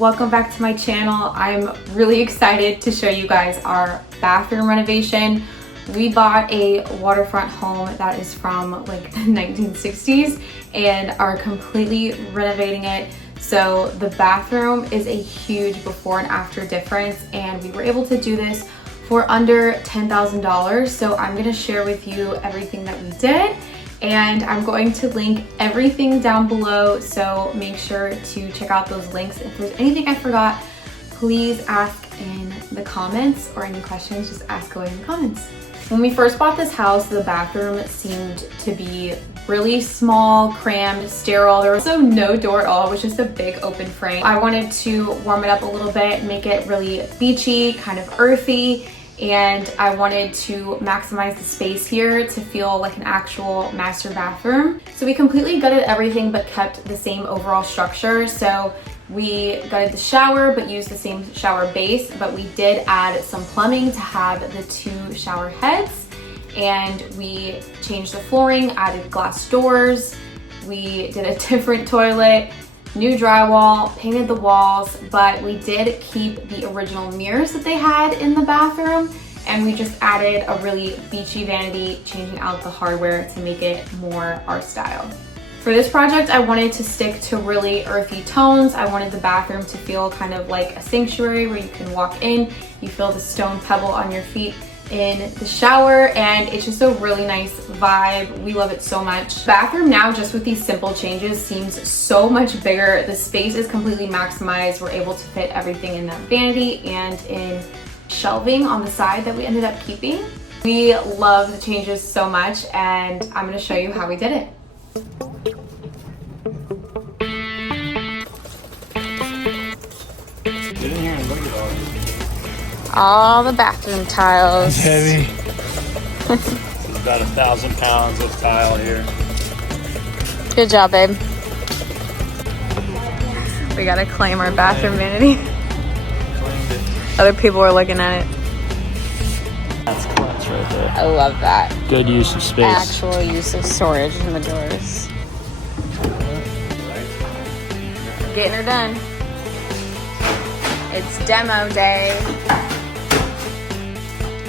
welcome back to my channel. I'm really excited to show you guys our bathroom renovation. We bought a waterfront home that is from like the 1960s and are completely renovating it. So the bathroom is a huge before and after difference, and we were able to do this for under $10,000. So I'm gonna share with you everything that we did, and I'm going to link everything down below, so make sure to check out those links. If there's anything I forgot, please ask in the comments, or any questions, just ask away in the comments. When we first bought this house, the bathroom seemed to be really small, crammed, sterile. There was also no door at all. It was just a big open frame. I wanted to warm it up a little bit, make it really beachy, kind of earthy, and I wanted to maximize the space here to feel like an actual master bathroom. So we completely gutted everything but kept the same overall structure. So we gutted the shower but used the same shower base, but we did add some plumbing to have the 2 shower heads, and we changed the flooring, added glass doors, we did a different toilet, new drywall, painted the walls, but we did keep the original mirrors that they had in the bathroom, and we just added a really beachy vanity, changing out the hardware to make it more our style. For this project, I wanted to stick to really earthy tones. I wanted the bathroom to feel kind of like a sanctuary where you can walk in, you feel the stone pebble on your feet in the shower, and it's just a really nice vibe. We love it so much. Bathroom now, just with these simple changes, seems so much bigger. The space is completely maximized. We're able to fit everything in that vanity and in shelving on the side that we ended up keeping. We love the changes so much, and I'm gonna show you how we did it. Get in here and look at all this. All the bathroom tiles. It's heavy. This is about 1,000 pounds of tile here. Good job, babe. We gotta claim our bathroom vanity. Claimed it. Other people are looking at it. That's clutch right there. I love that. Good use of space. Actual use of storage in the drawers. Getting her done. It's demo day.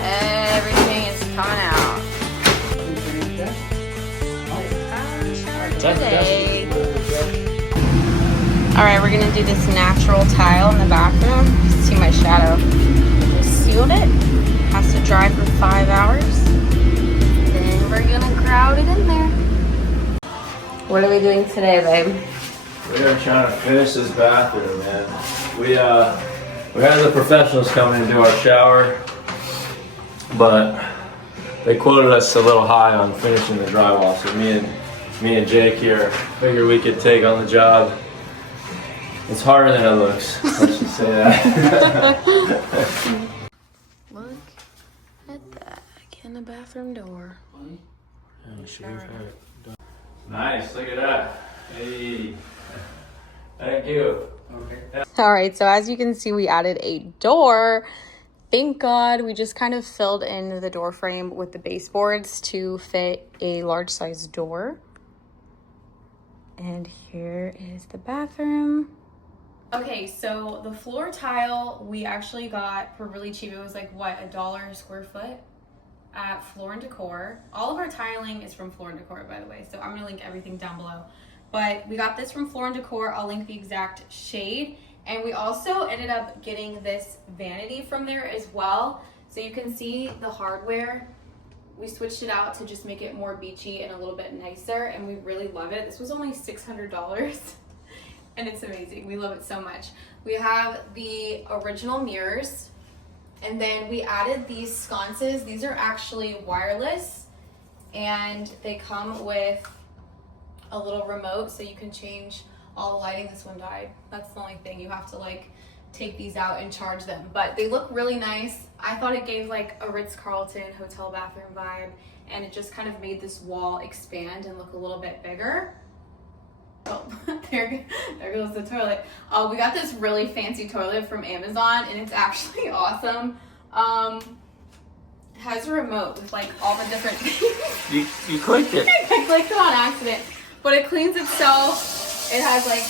Everything is coming out. Today. All right, we're gonna do this natural tile in the bathroom. See my shadow. We sealed it. Has to dry for 5 hours. Then we're gonna crowd it in there. What are we doing today, babe? We are trying to finish this bathroom, man. We had the professionals come in and do our shower, but they quoted us a little high on finishing the drywall. So me and Jake here figured we could take on the job. It's harder than it looks. Let's just say that. Look at that. Again, the bathroom door. Nice, look at that. Hey, thank you. Okay. All right, so as you can see, we added a door. Thank God. We just kind of filled in the door frame with the baseboards to fit a large size door. And here is the bathroom. Okay, so the floor tile we actually got for really cheap. It was like, what, $1 a square foot at Floor and Decor. All of our tiling is from Floor and Decor, by the way, so I'm gonna link everything down below. But we got this from Floor and Decor. I'll link the exact shade. And we also ended up getting this vanity from there as well. So you can see the hardware. We switched it out to just make it more beachy and a little bit nicer, and we really love it. This was only $600 and it's amazing. We love it so much. We have the original mirrors, and then we added these sconces. These are actually wireless, and they come with a little remote so you can change all the lighting. This one died. That's the only thing. You have to like take these out and charge them, but they look really nice. I thought it gave like a Ritz-Carlton hotel bathroom vibe, and it just kind of made this wall expand and look a little bit bigger. Oh, there goes the toilet. We got this really fancy toilet from Amazon, and it's actually awesome. It has a remote with like all the different things. You clicked it. I clicked it on accident, but it cleans itself. It has like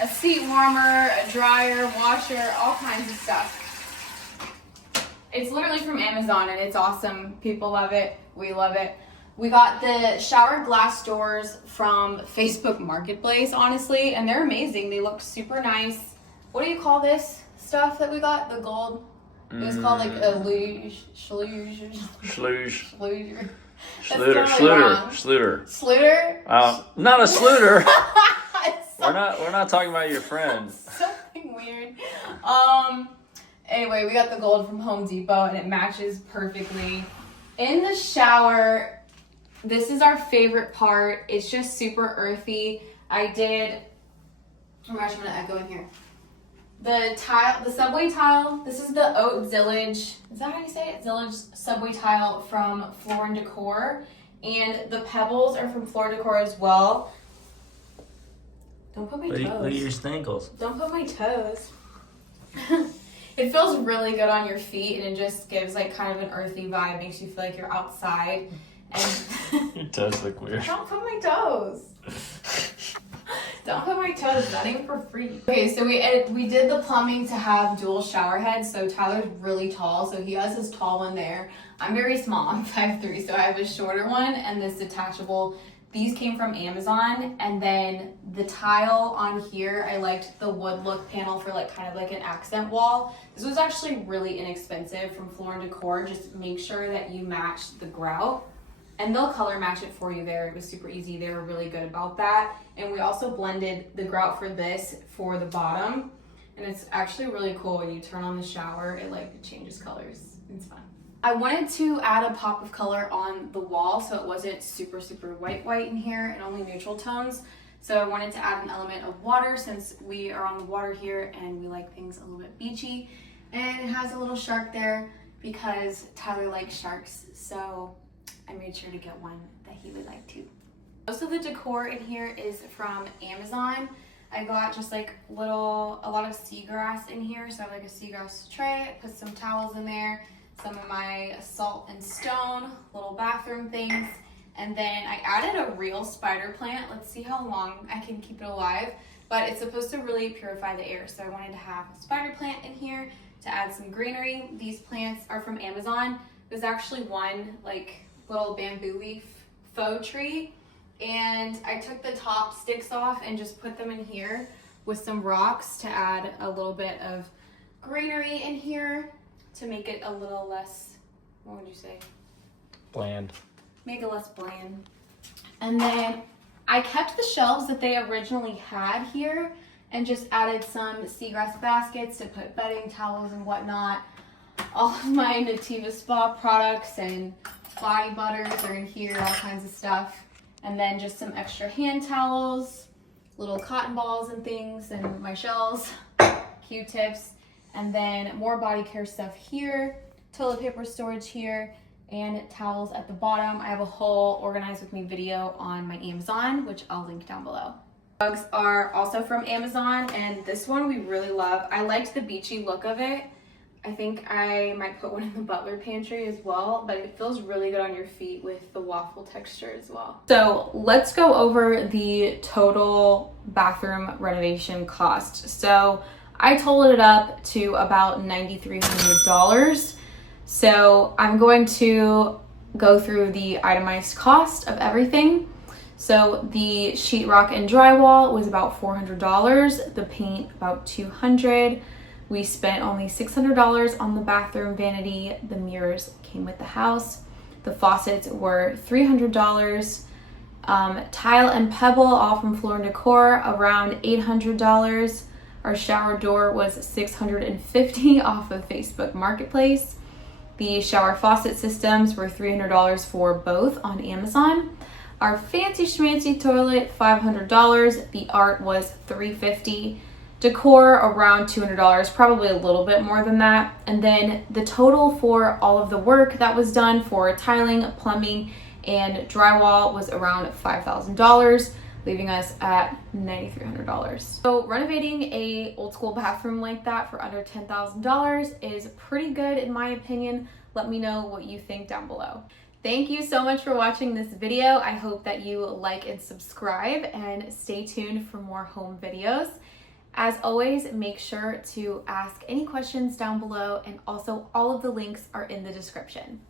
a seat warmer, a dryer, washer, all kinds of stuff. It's literally from Amazon and it's awesome. People love it. We love it. We got the shower glass doors from Facebook Marketplace, honestly, and they're amazing. They look super nice. What do you call this stuff that we got? The gold? It was called like a luge. Schluter. Not a sluter. We're not talking about your friend. Something weird. Anyway, we got the gold from Home Depot and it matches perfectly. In the shower, this is our favorite part. It's just super earthy. Oh my gosh, I'm gonna echo in here. The subway tile, this is the Oat Zillage, is that how you say it? Zillage subway tile from Floor & Decor. And the pebbles are from Floor & Decor as well. Don't put my toes. Look at your stankles. Don't put my toes. It feels really good on your feet and it just gives like kind of an earthy vibe, makes you feel like you're outside. And your toes look weird. Don't put my toes. Don't put my toes, not even for free. Okay, so we did the plumbing to have dual shower heads. So Tyler's really tall, so he has his tall one there. I'm very small, I'm 5'3", so I have a shorter one and this detachable. These came from Amazon, and then the tile on here, I liked the wood look panel for like kind of like an accent wall. This was actually really inexpensive from Floor & Decor. Just make sure that you match the grout. And they'll color match it for you there. It was super easy. They were really good about that. And we also blended the grout for this for the bottom. And it's actually really cool. When you turn on the shower, it changes colors. It's fun. I wanted to add a pop of color on the wall so it wasn't super, super white in here and only neutral tones. So I wanted to add an element of water since we are on the water here and we like things a little bit beachy. And it has a little shark there because Tyler likes sharks. So I made sure to get one that he would like too. Most of the decor in here is from Amazon. I got just like a lot of seagrass in here. So I have like a seagrass tray, I put some towels in there, some of my salt and stone, little bathroom things. And then I added a real spider plant. Let's see how long I can keep it alive. But it's supposed to really purify the air. So I wanted to have a spider plant in here to add some greenery. These plants are from Amazon. There's actually one like little bamboo leaf faux tree. And I took the top sticks off and just put them in here with some rocks to add a little bit of greenery in here to make it a little less, what would you say? Bland. Make it less bland. And then I kept the shelves that they originally had here and just added some seagrass baskets to put bedding, towels, and whatnot. All of my Nativa Spa products and body butters are in here, all kinds of stuff. And then just some extra hand towels, little cotton balls and things, and my shells, Q-tips, and then more body care stuff here, toilet paper storage here, and towels at the bottom. I have a whole Organize With Me video on my Amazon, which I'll link down below. Rugs are also from Amazon, and this one we really love. I liked the beachy look of it. I think I might put one in the butler pantry as well, but it feels really good on your feet with the waffle texture as well. So let's go over the total bathroom renovation cost. So I totaled it up to about $9,300. So I'm going to go through the itemized cost of everything. So the sheetrock and drywall was about $400, the paint about $200. We spent only $600 on the bathroom vanity. The mirrors came with the house. The faucets were $300. Tile and pebble, all from Floor & Decor, around $800. Our shower door was $650 off of Facebook Marketplace. The shower faucet systems were $300 for both on Amazon. Our fancy schmancy toilet, $500. The art was $350. Decor around $200, probably a little bit more than that. And then the total for all of the work that was done for tiling, plumbing, and drywall was around $5,000, leaving us at $9,300. So renovating a old school bathroom like that for under $10,000 is pretty good in my opinion. Let me know what you think down below. Thank you so much for watching this video. I hope that you like and subscribe and stay tuned for more home videos. As always, make sure to ask any questions down below, and also all of the links are in the description.